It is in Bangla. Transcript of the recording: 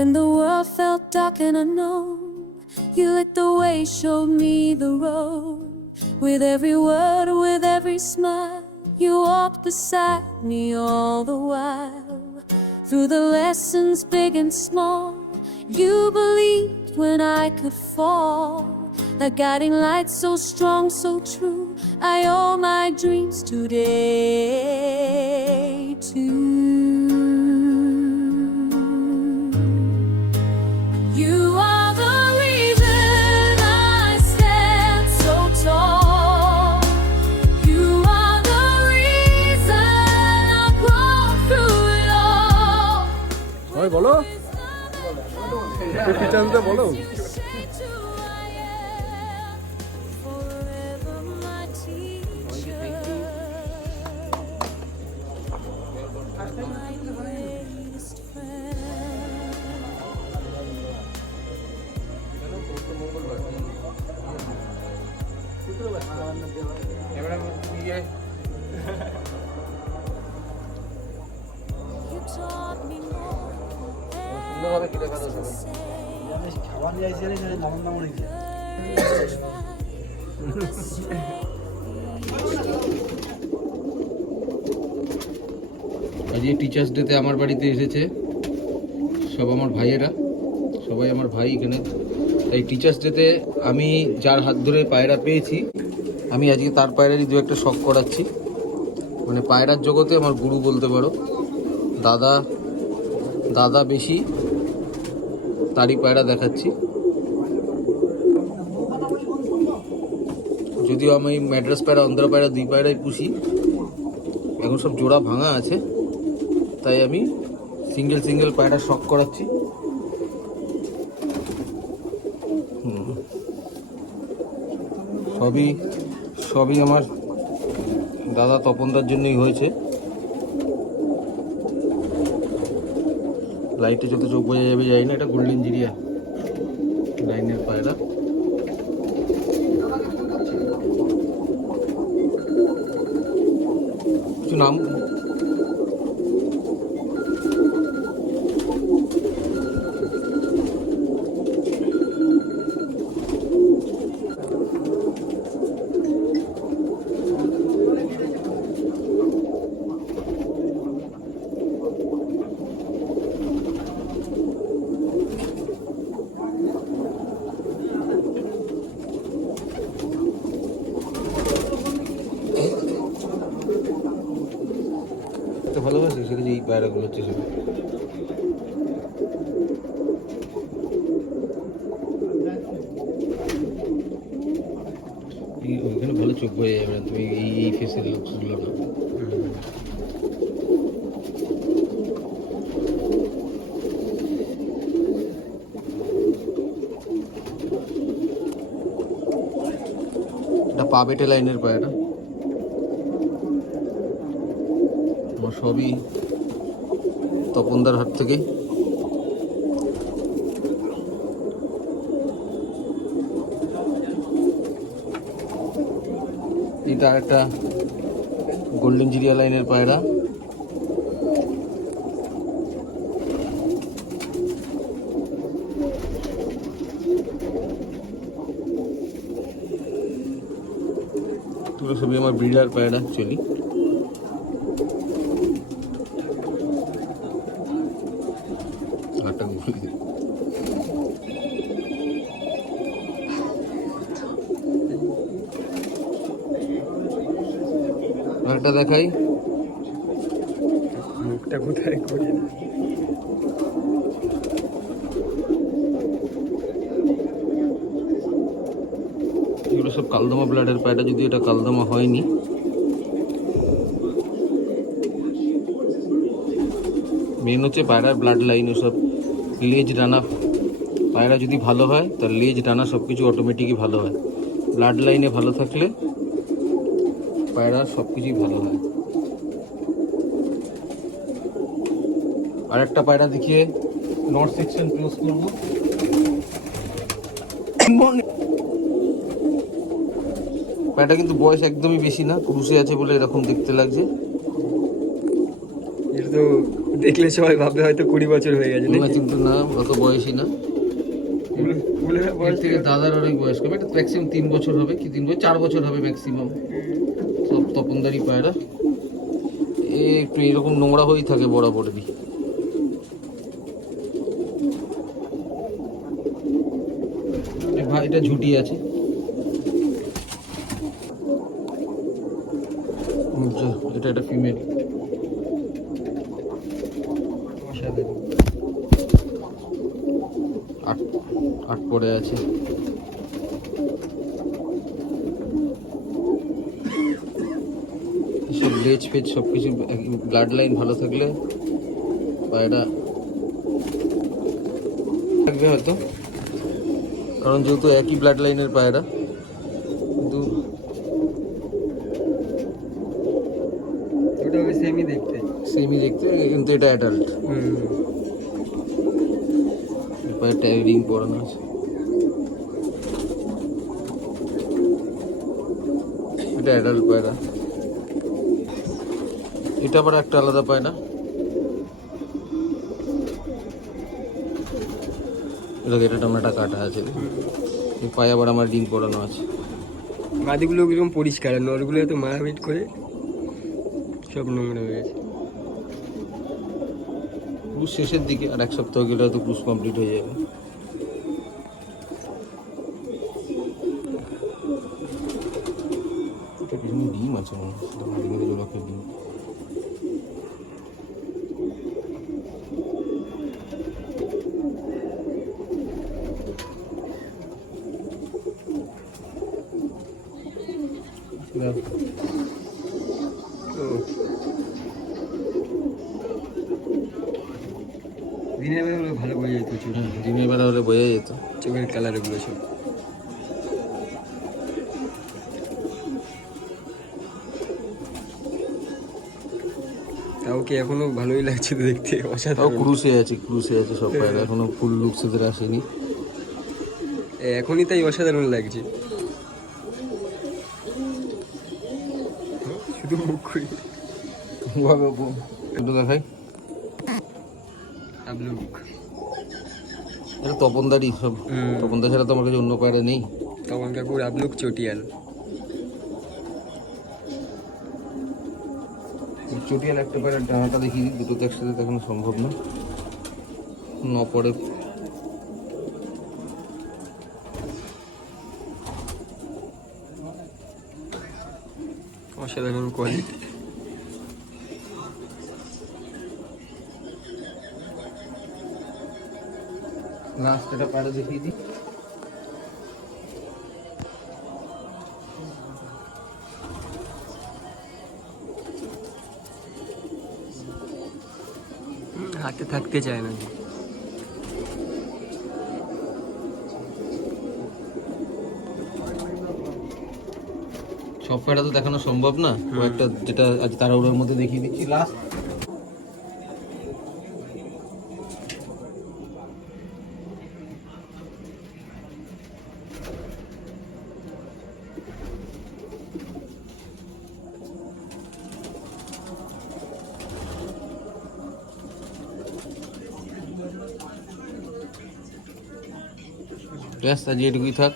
When the world felt dark and unknown, you lit the way, showed me the road. With every word, with every smile, you walked beside me all the while. Through the lessons big and small, you believed when I could fall. The guiding light so strong, so true, I owe my dreams today to you. Are the reason I stand so tall. You are the reason I brought through it all. Hoy bolo teacher দে বলো খাবার নিয়ে আসি নামান নাম নিয়েছে আজকে টিচার্স ডেতে আমার বাড়িতে এসেছে সব আমার ভাইয়েরা, সবাই আমার ভাই এখানে। এই টিচার্স ডেতে আমি যার হাত ধরে পায়রা পেয়েছি, আমি আজকে তার পায়রারই দু একটা শখ করাচ্ছি। মানে পায়রার জগতে আমার গুরু বলতে পারো। দাদা বেশি, তারই পায়রা দেখাচ্ছি। যদিও আমি ম্যাড্রাস পায়রা, অন্ধ্রা পায়রা দুই পায়রাই পুষি, এখন সব জোড়া ভাঙা আছে, তাই আমি সিঙ্গেল পায়রা শখ করাচ্ছি। সবই আমার দাদা তপনদার জন্যই হয়েছে। লাইটে যত চোখ বোঝা যাবে যাই না, এটা গোল্ডেন জিরিয়া লাইনের পায়রা। কিছু নাম ভালোবাসি, সেখানে এই পায়রাগুলো হচ্ছে সব। ওইখানে ভালো চোখ বোঝা যাবে না, তুমি এই ফেসের লুকসগুলো না। এটা পা বেটে লাইনের পায়রা। আমার সবই তপনদার হাত থেকে। এটা একটা গোল্ডেন জিরিয়া লাইনের পায়রা। তোরা সবই আমার ব্রিডার পায়রা অ্যাকচুয়ালি। একটা দেখাই, মুখটা কোথায় করি না। এগুলো সব কালদমা ব্লাডের পায়রা, যদি এটা কালদমা হয়নি। মেন হচ্ছে পায়রার ব্লাড লাইন, ওসব লেজ ডানা। পায়রা যদি ভালো হয় তার লেজ ডানা সব কিছু অটোমেটিকই ভালো হয়। ব্লাড লাইনে ভালো থাকলে পায়রা সব কিছুই ভালো হয়। আর একটা পায়রা দেখিয়ে নর্থ সেকশন ক্লোজ করবো। পায়রাটা কিন্তু বয়স একদমই বেশি না, ক্রুশে আছে বলে এরকম দেখতে লাগছে। এটা তো দেখলে সবাই ভাববে হয়তো 20 বছর হয়ে গেছে না নাকি? কিন্তু না, অত বয়সী না। ফুলের এর বয়স থেকে দাদার অনেক বয়স কম, এটা ম্যাক্সিমাম 3 বছর হবে, কি 3 বছর 4 বছর হবে ম্যাক্সিমাম। সব তপনদারি পায়রা, এ একটু এরকম নোংরা হয়েই থাকে বরাবরই। ভাই এটা ঝুটি আছে, এটা একটা ফিমেল। আট আট পরে আছে। সব লেজ ফেজ সব কিছু, ব্লাড লাইন ভালো থাকলে পায়রা থাকবে হয়তো, কারণ যেহেতু একই ব্লাড লাইনের পায়রা। কিন্তু ওটা ওই সেমই দেখতে। সেমই দেখতে, কিন্তু এটা অ্যাডাল্ট। পায়ে ট্যাগ রিং পরানো আছে। এটা অ্যাডাল্ট পায়রা। এটা আবার একটা আলাদা পায়রা, এটা টামড়াটা কাটা আছে, এই পায়ে আবার আমার রিং পরানো আছে। মাদিগুলো কিরকম পরিষ্কার, আর নরগুলো এত মারামিট করে সব নোংরা হয়ে গেছে। ক্রুজ শেষের দিকে, আর 1 সপ্তাহ গেলে হয়তো ক্রুজ কমপ্লিট হয়ে যাবে। এটা পিছনে ডিম আছে মনে হচ্ছে, ডিমের জোড়াকে ডিম। তো দিনের বেলা হলে ভালো বোঝা যেত চোখ, দিনের বেলা হলে বোঝা যেত। চোখের কালারগুলো সব। তাও কি এখনো ভালোই লাগছে তো দেখতে, তাও অসাধারণ। ক্রুশে আছে, ক্রুশে আছে সব পায়রা, এখনো ফুল লুকস এদের আসেনি। এখনই তাই অসাধারণ লাগছে, শুধু মুখ করি। একটু দেখাই, আবলুক এটা তপনদারি সব। তপনদা ছাড়া তো আমার কাছে অন্য পায়রা নেই। তখন কাকুর আবলুক চটিয়াল। চটিয়াল একটা পায়রা, ডানাটা দেখিয়ে দিই, দুটো তো একসাথে দেখানো সম্ভব না, পরে। অসাধারণ কোয়ালিটি। লাস্ট একটা পায়রা দেখিয়ে দিই, হাতে থাকতে চায় না। সব পায়রা তো দেখানো সম্ভব না, কয়েকটা যেটা আজ তাড়াহুড়োর মধ্যে দেখিয়ে দিচ্ছি। লাস্ট ব্যাস, আজ এটুকুই থাক।